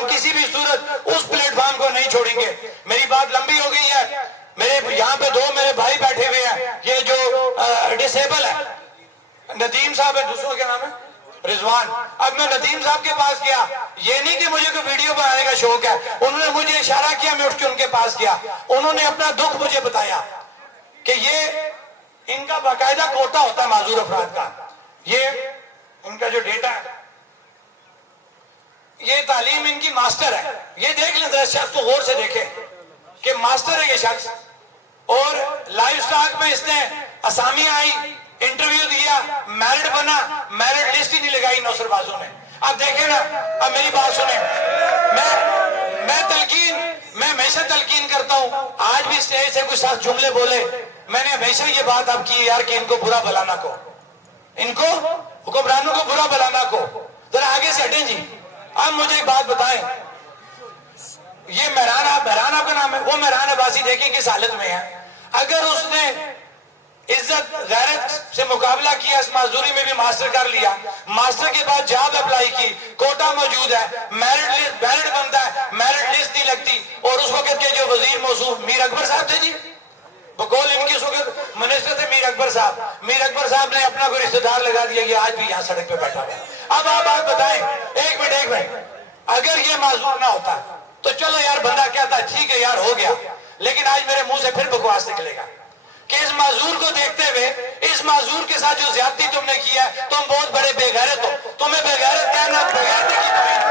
ہم کسی بھی صورت اس پلیٹ فارم کو نہیں چھوڑیں گے. میری بات لمبی ہو گئی ہے. میرے یہاں پہ دو میرے بھائی بیٹھے ہوئے ہیں, یہ جو ڈسیبل ہے, ندیم صاحب ہے, دوسروں کے نام ہے رضوان. اب میں ندیم صاحب کے پاس گیا, یہ نہیں کہ مجھے کوئی ویڈیو بنانے کا شوق ہے, انہوں نے مجھے اشارہ کیا, میں اٹھ کے ان کے پاس گیا. انہوں نے اپنا دکھ مجھے بتایا کہ یہ ان کا باقاعدہ کوٹا ہوتا ہے معذور افراد کا. یہ ان کا جو ڈیٹا ہے, یہ تعلیم ان کی ماسٹر ہے. یہ دیکھ لیں ذرا, شخص کو غور سے دیکھیں کہ ماسٹر ہے یہ شخص, اور لائف سٹاک میں اس نے اسامی آئی, انٹرویو دیا, میرٹ بنا, میرٹ لسٹ ہی نہیں لگائی نوسر بازو نے. اب دیکھیں نا, اب میری بات سنیں, میں ہمیشہ تلقین کرتا ہوں, آج بھی اسٹیج سے کوئی ساتھ جملے بولے, میں نے ہمیشہ یہ بات اب کی یار کہ ان کو برا بلا نہ کو, ان کو حکمرانوں کو برا بلا نہ کو. ذرا آگے سے ہٹیں جی. اب مجھے ایک بات بتائیں, یہ مہران آپ کا نام ہے, وہ مہران عباسی دیکھیں کس حالت میں ہے. اگر اس نے عزت غیرت سے مقابلہ کیا, اس معذوری میں بھی ماسٹر کر لیا, ماسٹر کے بعد جاب اپلائی کی, کوٹا موجود ہے, میرٹ بنتا ہے, میرٹ لسٹ نہیں لگتی, اور اس وقت کے جو وزیر موصوف میر اکبر صاحب تھے جی, بقول ان کی اس وقت منسٹر تھے میر اکبر صاحب نے اپنا کوئی رشتہ دار لگا دیا کہ آج بھی یہاں سڑک پہ بیٹھا ہوا. اب آپ بات بتائیں, ایک منٹ, اگر یہ معذور نہ ہوتا تو چلو یار بندہ کہتا ٹھیک ہے یار ہو گیا, لیکن آج میرے منہ سے پھر بکواس نکلے گا کہ اس معذور کو دیکھتے ہوئے, اس معذور کے ساتھ جو زیادتی تم نے کیا ہے, تم بہت بڑے بے غیرت ہو. تمہیں بے غیرت کہنا بے غیرتی کی توہین.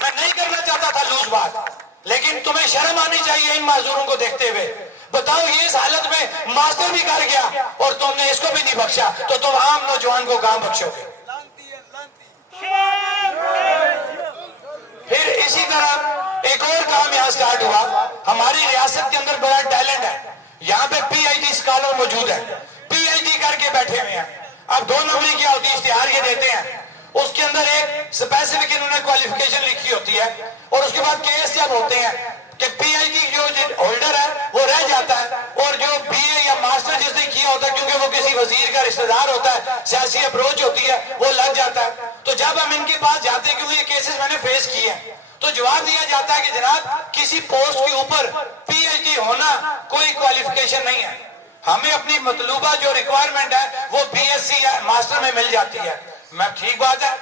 میں نہیں کرنا چاہتا تھا لوز بات, لیکن تمہیں شرم آنی چاہیے ان معذوروں کو دیکھتے ہوئے. بتاؤ, یہ اس حالت میں ماسٹر بھی کر گیا اور تم نے اس کو بھی نہیں بخشا, تو تم عام نوجوان کو کہاں بخشو گے؟ پھر اسی طرح ایک اور کام یہاں سٹارٹ ہوا. ہماری ریاست کے اندر بڑا ٹیلنٹ ہے, یہاں پہ پی ایچ ڈی اسکالر موجود ہے, پی ایچ ڈی کر کے بیٹھے ہوئے ہیں. اب 2 نمبری کیا ہوتی ہے, اشتہار یہ دیتے ہیں, اس کے اندر ایک سپیسیفک انہوں نے کوالیفیکیشن لکھی ہوتی ہے, اور اس کے بعد کیس جب ہوتے ہیں کہ پی ایچ ڈی جو ہولڈر ہے وہ رہ جاتا ہے, اور جو بی اے یا ماسٹر جس نے کیا ہوتا ہے, کیونکہ وہ کسی وزیر کا رشتہ دار ہوتا ہے, سیاسی اپروچ ہوتی ہے, وہ لگ جاتا ہے. تو جب ہم ان کے پاس جاتے ہیں, کیونکہ یہ کیسز میں نے فیس کیے ہیں, تو جواب دیا جاتا ہے کہ جناب کسی پوسٹ کے اوپر پی ایچ ڈی ہونا کوئی کوالیفیکیشن نہیں ہے, ہمیں اپنی مطلوبہ جو ریکوائرمنٹ ہے وہ بی ایس سی یا ماسٹر میں مل جاتی ہے. میں ٹھیک بات ہے.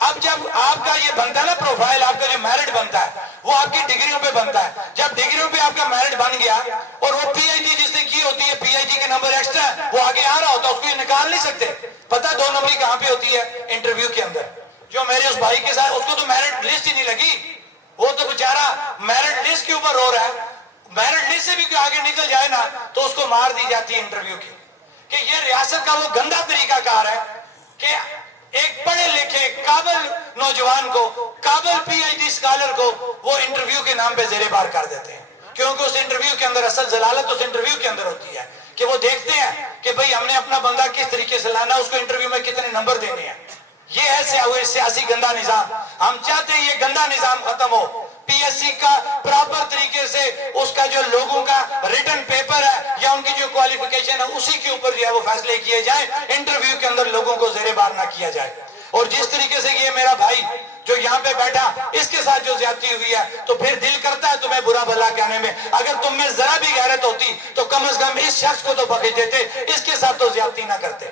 اب جب آپ کا یہ بنتا ہے نا پروفائل, آپ کا جو میرٹ بنتا ہے وہ آپ کی ڈگریوں پہ بنتا ہے. جب ڈگریوں پہ آپ کا میرٹ بن گیا اور وہ پی ایچ ڈی جس نے کی ہوتی ہے, پی ایچ ڈی کے نمبر ایکسٹرا ہے, وہ آگے آ رہا ہوتا ہے, اس کو یہ نکال نہیں سکتے. پتہ 2 نمبری کہاں پہ ہوتی ہے؟ انٹرویو کے اندر. جو میرے اس بھائی کے ساتھ, اس کو تو میرٹ لسٹ ہی نہیں لگی, وہ تو بیچارہ میرٹ لسٹ کے اوپر رو رہا ہے. میرٹ لسٹ سے بھی آگے نکل جائے نا تو اس کو مار دی جاتی ہے انٹرویو کی. کہ یہ ریاست کا وہ گندا طریقہ کار ہے کہ ایک پڑھے لکھے قابل نوجوان کو, قابل پی ایچ ڈی اسکالر کو وہ انٹرویو کے نام پہ زیر بار کر دیتے ہیں, کیونکہ اس انٹرویو کے اندر اصل ضلالت اس انٹرویو کے اندر ہوتی ہے کہ وہ دیکھتے ہیں کہ بھئی ہم نے اپنا بندہ کس طریقے سے لانا, اس کو انٹرویو میں کتنے نمبر دینے ہیں. یہ ہے سیاسی گندا نظام. ہم چاہتے ہیں یہ گندا نظام ختم ہو. پی ایس سی کا پراپر طریقے سے اس کا جو لوگوں کا ریٹن پیپر ہے یا ان کی جو کوالیفیکیشن ہے اسی کے اوپر جو ہے وہ فیصلے کیے جائیں, انٹرویو کے اندر لوگوں کو زیر بار نہ کیا جائے. اور جس طریقے سے یہ میرا بھائی جو یہاں پہ بیٹھا, اس کے ساتھ جو زیادتی ہوئی ہے, تو پھر دل کرتا ہے تمہیں برا بھلا کہنے میں. اگر تم میں ذرا بھی غیرت ہوتی تو کم از کم اس شخص کو تو بخش دیتے, اس کے ساتھ تو زیادتی نہ کرتے.